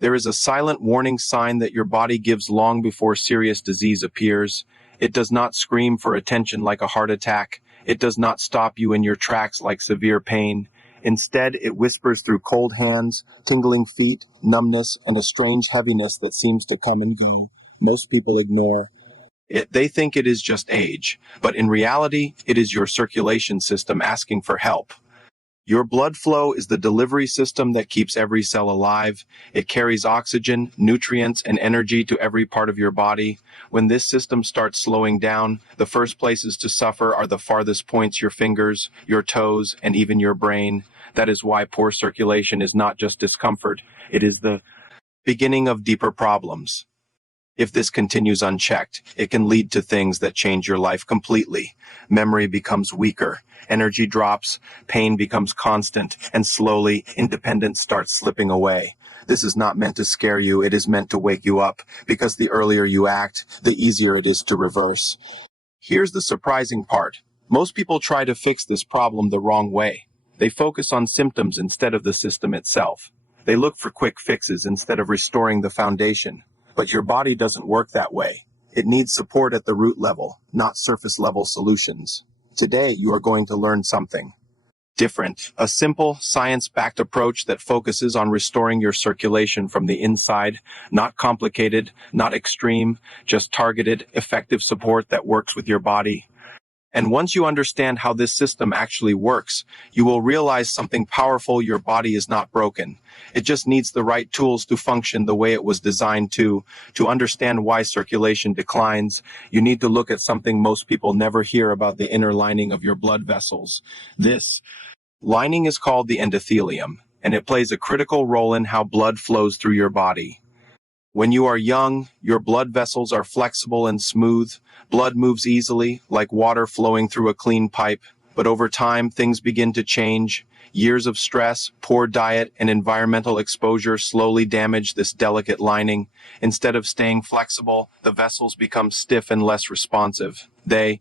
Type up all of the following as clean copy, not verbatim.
There is a silent warning sign that your body gives long before serious disease appears. It does not scream for attention like a heart attack. It does not stop you in your tracks like severe pain. Instead, it whispers through cold hands, tingling feet, numbness, and a strange heaviness that seems to come and go. Most people ignore. They think it is just age, but in reality, it is your circulation system asking for help. Your blood flow is the delivery system that keeps every cell alive. It carries oxygen, nutrients, and energy to every part of your body. When this system starts slowing down, the first places to suffer are the farthest points: your fingers, your toes, and even your brain. That is why poor circulation is not just discomfort. It is the beginning of deeper problems. If this continues unchecked, it can lead to things that change your life completely. Memory becomes weaker, energy drops, pain becomes constant, and slowly, independence starts slipping away. This is not meant to scare you, it is meant to wake you up, because the earlier you act, the easier it is to reverse. Here's the surprising part. Most people try to fix this problem the wrong way. They focus on symptoms instead of the system itself. They look for quick fixes instead of restoring the foundation. But your body doesn't work that way. It needs support at the root level, not surface level solutions. Today, you are going to learn something different, a simple, science-backed approach that focuses on restoring your circulation from the inside, not complicated, not extreme, just targeted, effective support that works with your body. And once you understand how this system actually works, you will realize something powerful: your body is not broken. It just needs the right tools to function the way it was designed to. To understand why circulation declines, you need to look at something most people never hear about: the inner lining of your blood vessels. This lining is called the endothelium, and it plays a critical role in how blood flows through your body. When you are young, your blood vessels are flexible and smooth. Blood moves easily, like water flowing through a clean pipe. But over time, things begin to change. Years of stress, poor diet, and environmental exposure slowly damage this delicate lining. Instead of staying flexible, the vessels become stiff and less responsive. They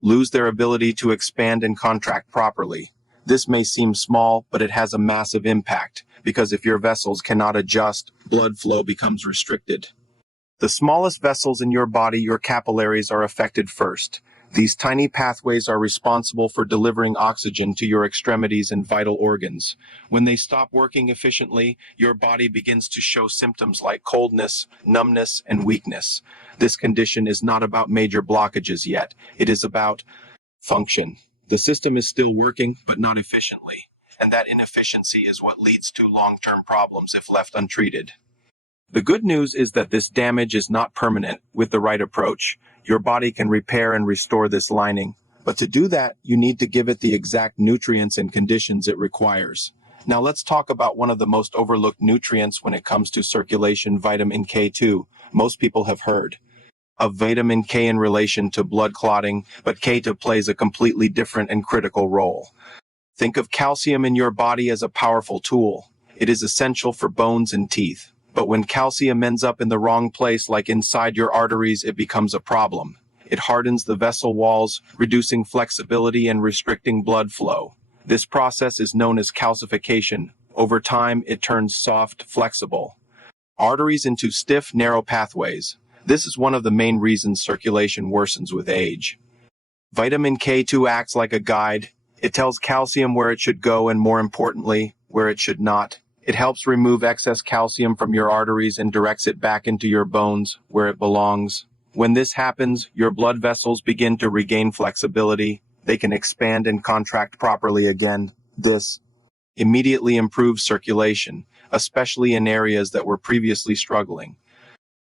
lose their ability to expand and contract properly. This may seem small, but it has a massive impact, because if your vessels cannot adjust, blood flow becomes restricted. The smallest vessels in your body, your capillaries, are affected first. These tiny pathways are responsible for delivering oxygen to your extremities and vital organs. When they stop working efficiently, your body begins to show symptoms like coldness, numbness, and weakness. This condition is not about major blockages yet. It is about function. The system is still working, but not efficiently. And that inefficiency is what leads to long-term problems if left untreated. The good news is that this damage is not permanent. With the right approach, your body can repair and restore this lining. But to do that, you need to give it the exact nutrients and conditions it requires. Now let's talk about one of the most overlooked nutrients when it comes to circulation: vitamin K2. Most people have heard of vitamin K in relation to blood clotting, but K2 plays a completely different and critical role. Think of calcium in your body as a powerful tool. It is essential for bones and teeth. But when calcium ends up in the wrong place, like inside your arteries, it becomes a problem. It hardens the vessel walls, reducing flexibility and restricting blood flow. This process is known as calcification. Over time, it turns soft, flexible arteries into stiff, narrow pathways. This is one of the main reasons circulation worsens with age. Vitamin K2 acts like a guide. It tells calcium where it should go and, more importantly, where it should not. It helps remove excess calcium from your arteries and directs it back into your bones, where it belongs. When this happens, your blood vessels begin to regain flexibility. They can expand and contract properly again. This immediately improves circulation, especially in areas that were previously struggling.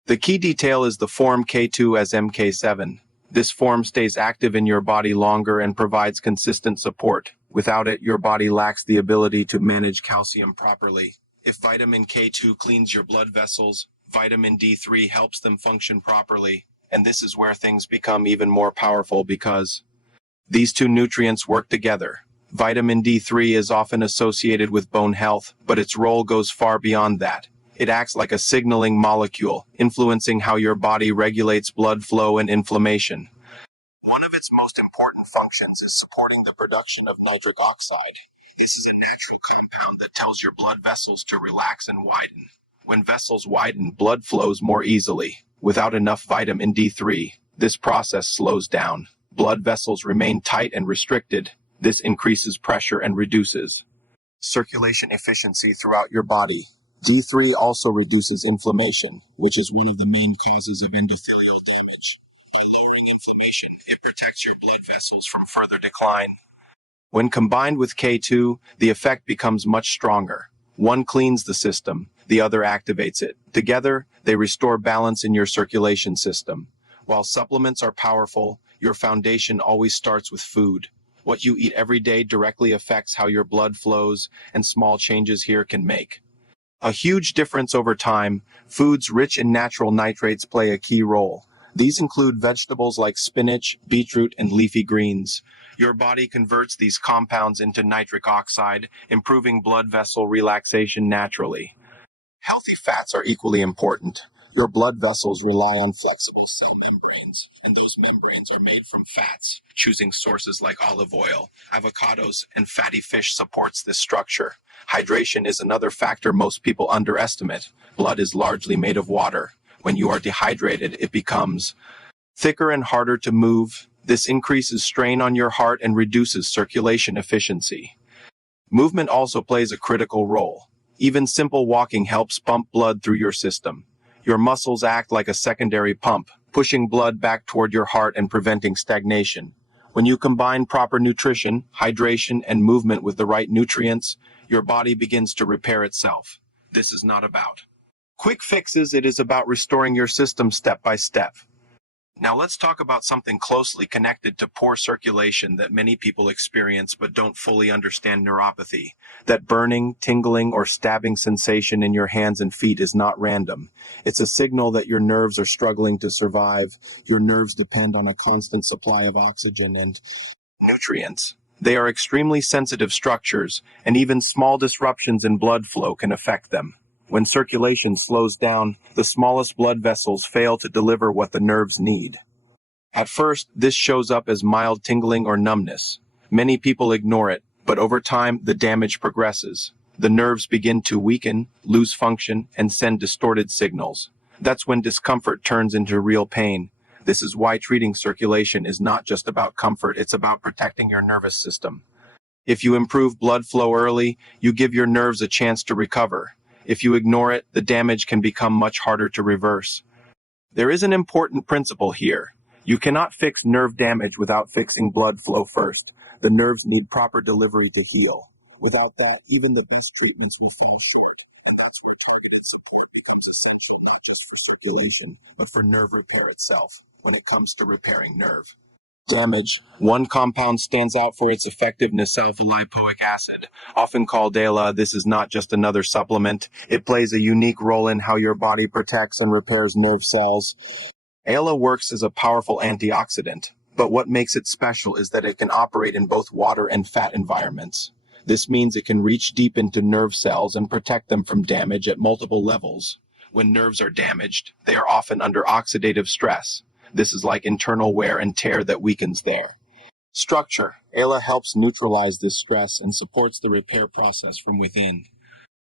The key detail is the form K2 as MK7. This form stays active in your body longer and provides consistent support. Without it, your body lacks the ability to manage calcium properly. If vitamin K2 cleans your blood vessels, vitamin D3 helps them function properly. And this is where things become even more powerful, because these two nutrients work together. Vitamin D3 is often associated with bone health, but its role goes far beyond that. It acts like a signaling molecule, influencing how your body regulates blood flow and inflammation. One of its most important functions is supporting the production of nitric oxide. This is a natural compound that tells your blood vessels to relax and widen. When vessels widen, blood flows more easily. Without enough vitamin D3, this process slows down. Blood vessels remain tight and restricted. This increases pressure and reduces circulation efficiency throughout your body. D3 also reduces inflammation, which is one of the main causes of endothelial damage. By lowering inflammation, it protects your blood vessels from further decline. When combined with K2, the effect becomes much stronger. One cleans the system, the other activates it. Together, they restore balance in your circulation system. While supplements are powerful, your foundation always starts with food. What you eat every day directly affects how your blood flows, and small changes here can make a huge difference over time. Foods rich in natural nitrates play a key role. These include vegetables like spinach, beetroot, and leafy greens. Your body converts these compounds into nitric oxide, improving blood vessel relaxation naturally. Healthy fats are equally important. Your blood vessels rely on flexible cell membranes, and those membranes are made from fats. Choosing sources like olive oil, avocados, and fatty fish supports this structure. Hydration is another factor most people underestimate. Blood is largely made of water. When you are dehydrated, it becomes thicker and harder to move. This increases strain on your heart and reduces circulation efficiency. Movement also plays a critical role. Even simple walking helps pump blood through your system. Your muscles act like a secondary pump, pushing blood back toward your heart and preventing stagnation. When you combine proper nutrition, hydration, and movement with the right nutrients, your body begins to repair itself. This is not about quick fixes, it is about restoring your system step by step. Now let's talk about something closely connected to poor circulation that many people experience but don't fully understand: neuropathy. That burning, tingling, or stabbing sensation in your hands and feet is not random. It's a signal that your nerves are struggling to survive. Your nerves depend on a constant supply of oxygen and nutrients. They are extremely sensitive structures, and even small disruptions in blood flow can affect them. When circulation slows down, the smallest blood vessels fail to deliver what the nerves need. At first, this shows up as mild tingling or numbness. Many people ignore it, but over time, the damage progresses. The nerves begin to weaken, lose function, and send distorted signals. That's when discomfort turns into real pain. This is why treating circulation is not just about comfort, it's about protecting your nervous system. If you improve blood flow early, you give your nerves a chance to recover. If you ignore it, the damage can become much harder to reverse. There is an important principle here. You cannot fix nerve damage without fixing blood flow first. The nerves need proper delivery to heal. Without that, even the best treatments will fail. Something that becomes essential not just for circulation, but for nerve repair itself. When it comes to repairing nerve damage, one compound stands out for its effectiveness: alpha-lipoic acid. Often called ALA, this is not just another supplement. It plays a unique role in how your body protects and repairs nerve cells. ALA works as a powerful antioxidant, but what makes it special is that it can operate in both water and fat environments. This means it can reach deep into nerve cells and protect them from damage at multiple levels. When nerves are damaged, they are often under oxidative stress. This is like internal wear and tear that weakens their structure. ALA helps neutralize this stress and supports the repair process from within.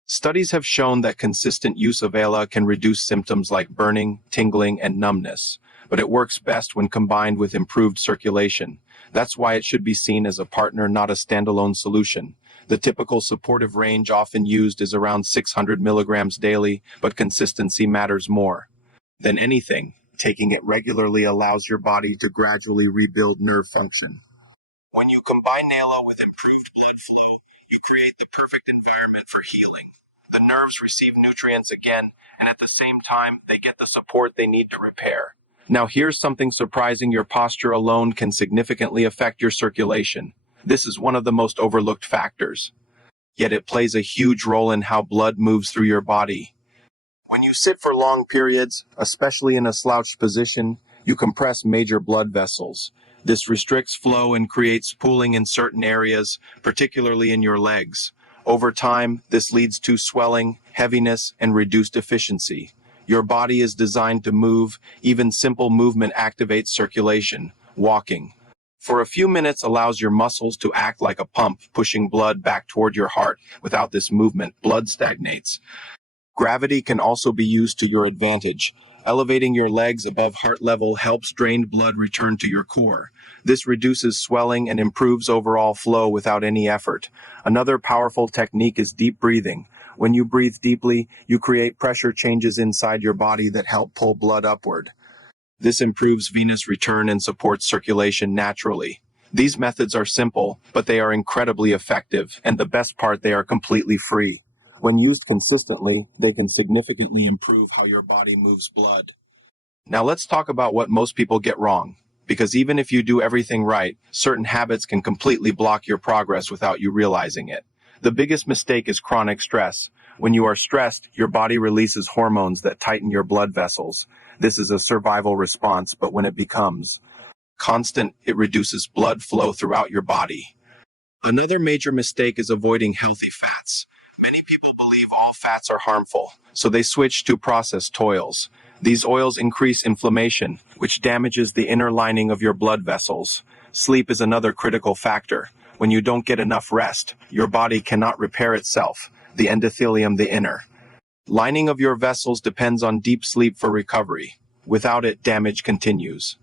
Studies have shown that consistent use of ALA can reduce symptoms like burning, tingling, and numbness, but it works best when combined with improved circulation. That's why it should be seen as a partner, not a standalone solution. The typical supportive range often used is around 600 milligrams daily, but consistency matters more than anything. Taking it regularly allows your body to gradually rebuild nerve function. When you combine ALA with improved blood flow, you create the perfect environment for healing. The nerves receive nutrients again, and at the same time, they get the support they need to repair. Now here's something surprising: your posture alone can significantly affect your circulation. This is one of the most overlooked factors, yet it plays a huge role in how blood moves through your body. When you sit for long periods, especially in a slouched position, you compress major blood vessels. This restricts flow and creates pooling in certain areas, particularly in your legs. Over time, this leads to swelling, heaviness, and reduced efficiency. Your body is designed to move. Even simple movement activates circulation. Walking for a few minutes allows your muscles to act like a pump, pushing blood back toward your heart. Without this movement, blood stagnates. Gravity can also be used to your advantage. Elevating your legs above heart level helps drained blood return to your core. This reduces swelling and improves overall flow without any effort. Another powerful technique is deep breathing. When you breathe deeply, you create pressure changes inside your body that help pull blood upward. This improves venous return and supports circulation naturally. These methods are simple, but they are incredibly effective, and the best part, they are completely free. When used consistently, they can significantly improve how your body moves blood. Now let's talk about what most people get wrong. Because even if you do everything right, certain habits can completely block your progress without you realizing it. The biggest mistake is chronic stress. When you are stressed, your body releases hormones that tighten your blood vessels. This is a survival response, but when it becomes constant, it reduces blood flow throughout your body. Another major mistake is avoiding healthy fats. Many people believe all fats are harmful, so they switch to processed oils. These oils increase inflammation, which damages the inner lining of your blood vessels. Sleep is another critical factor. When you don't get enough rest, your body cannot repair itself, the endothelium, the inner lining of your vessels depends on deep sleep for recovery. Without it, damage continues.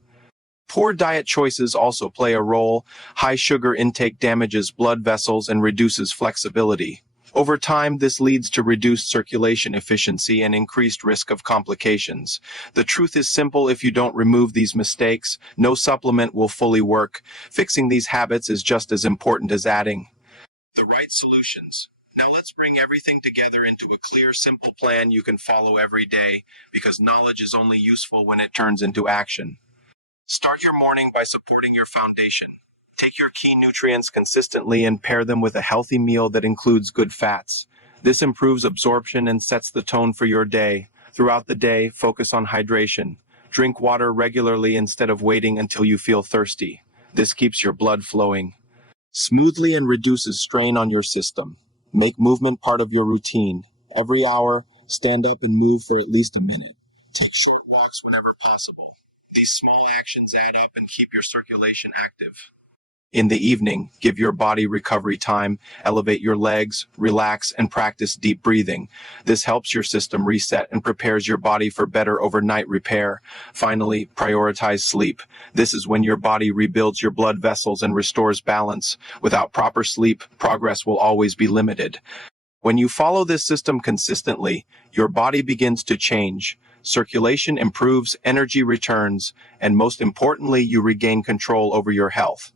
Poor diet choices also play a role. High sugar intake damages blood vessels and reduces flexibility. Over time, this leads to reduced circulation efficiency and increased risk of complications. The truth is simple: if you don't remove these mistakes, no supplement will fully work. Fixing these habits is just as important as adding the right solutions. Now let's bring everything together into a clear, simple plan you can follow every day, because knowledge is only useful when it turns into action. Start your morning by supporting your foundation. Take your key nutrients consistently and pair them with a healthy meal that includes good fats. This improves absorption and sets the tone for your day. Throughout the day, focus on hydration. Drink water regularly instead of waiting until you feel thirsty. This keeps your blood flowing smoothly and reduces strain on your system. Make movement part of your routine. Every hour, stand up and move for at least a minute. Take short walks whenever possible. These small actions add up and keep your circulation active. In the evening, give your body recovery time, elevate your legs, relax, and practice deep breathing. This helps your system reset and prepares your body for better overnight repair. Finally, prioritize sleep. This is when your body rebuilds your blood vessels and restores balance. Without proper sleep, progress will always be limited. When you follow this system consistently, your body begins to change. Circulation improves, energy returns, and most importantly, you regain control over your health.